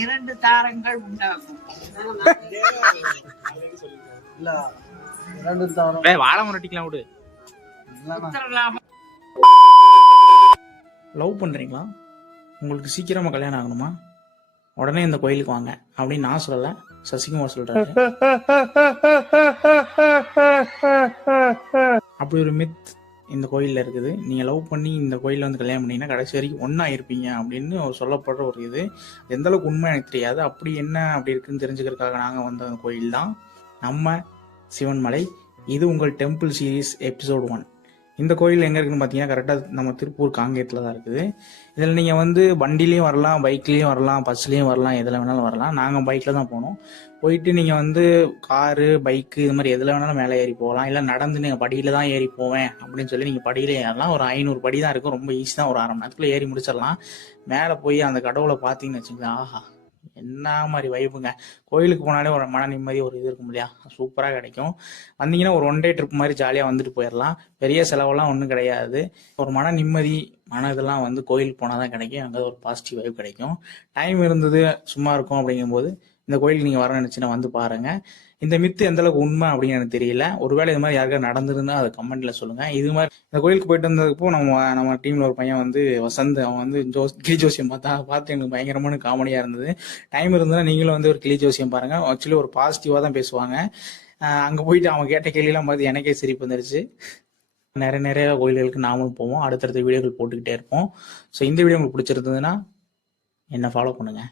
2 தாரங்கள் உண்டாகும். இல்ல 2 தாரம் வாழை முரட்டிக்கலாம் விடு. உத்தரலாபம். லவ் பண்றீங்களா? உங்களுக்கு சீக்கிரமா கல்யாணம் ஆகணுமா? உடனே இந்த கோயிலுக்கு வாங்க அப்படின்னு நான் சொல்லல, சசிகுமார் சொல்றாரு. அப்படி ஒரு மித் இந்த கோயில்ல இருக்குது. நீங்க லவ் பண்ணி இந்த கோயில்ல வந்து கல்யாணம் பண்ணீங்கன்னா கடைசி வரைக்கும் ஒன்னா இருப்பீங்க அப்படின்னு சொல்லப்படுற ஒரு இது. எந்த அளவுக்கு உண்மை எனக்கு தெரியாது. அப்படி என்ன அப்படி இருக்குன்னு தெரிஞ்சுக்கிறதுக்காக நாங்க வந்த கோயில் தான் நம்ம சிவன்மலை. இது உங்கள் டெம்பிள் சீரீஸ் எபிசோட் 1. இந்த கோயில் எங்க இருக்குன்னு பாத்தீங்கன்னா கரெக்டா நம்ம திருப்பூர் காங்கேயத்துல தான் இருக்குது. இதுல நீங்க வந்து வண்டிலையும் வரலாம், பைக்லயும் வரலாம், பஸ்லயும் வரலாம், எதுல வேணாலும் வரலாம். நாங்க பைக்ல தான் போனோம். போயிட்டு நீங்க வந்து காரு, பைக்கு இது மாதிரி எதுல வேணாலும் மேலே ஏறி போகலாம். இல்ல நடந்து நீங்க படியில தான் ஏறி போவேன் அப்படின்னு சொல்லி நீங்க படியில ஏறலாம். ஒரு 500 படி தான் இருக்கும். ரொம்ப ஈஸி தான். ஒரு 1/2 மணி நேரத்துக்குள்ள ஏறி முடிச்சிடலாம். மேல போய் அந்த கடவுளை பாத்தீங்கன்னு வச்சுக்கோங்க, ஆஹா என்ன மாதிரி வைப்புங்க. கோயிலுக்கு போனாலே ஒரு மன நிம்மதி ஒரு இது இருக்கும் இல்லையா, சூப்பராக கிடைக்கும். வந்தீங்கன்னா ஒரு 1 டே ட்ரிப் மாதிரி ஜாலியாக வந்துட்டு போயிடலாம். பெரிய செலவெல்லாம் ஒன்றும் கிடையாது. ஒரு மன நிம்மதி, மன இதெல்லாம் வந்து கோயிலுக்கு போனால் தான் கிடைக்கும். அங்கே ஒரு பாசிட்டிவ் வைப் கிடைக்கும். டைம் இருந்தது சும்மா இருக்கும் அப்படிங்கும்போது இந்த கோயிலுக்கு நீங்கள் வர நினச்சின்னா வந்து பாருங்க. இந்த மித்து எந்த அளவுக்கு உண்மை அப்படின்னு எனக்கு தெரியல. ஒருவேளை இது மாதிரி யாருக்காவது நடந்திருந்தா அதை கமெண்ட்ல சொல்லுங்க. இது மாதிரி இந்த கோயிலுக்கு போயிட்டு வந்ததுப்போ நம்ம டீம்ல ஒரு பையன் வந்து வசந்த், அவன் வந்து கிளி ஜோசியம் பார்த்து எனக்கு பயங்கரமான காமெடியா இருந்தது. டைம் இருந்ததுன்னா நீங்களும் வந்து ஒரு கிளி ஜோசியம் பாருங்க. ஆக்சுவலி ஒரு பாசிட்டிவா தான் பேசுவாங்க. அங்க போயிட்டு அவன் கேட்ட கேள்வியெல்லாம் பார்த்து எனக்கே சிரிப்பு வந்துருச்சு. நிறைய கோயில்களுக்கு நாமளும் போவோம். அடுத்தடுத்த வீடியோக்கள் போட்டுக்கிட்டே இருப்போம். ஸோ இந்த வீடியோ உங்களுக்கு பிடிச்சிருந்ததுன்னா என்ன ஃபாலோ பண்ணுங்க.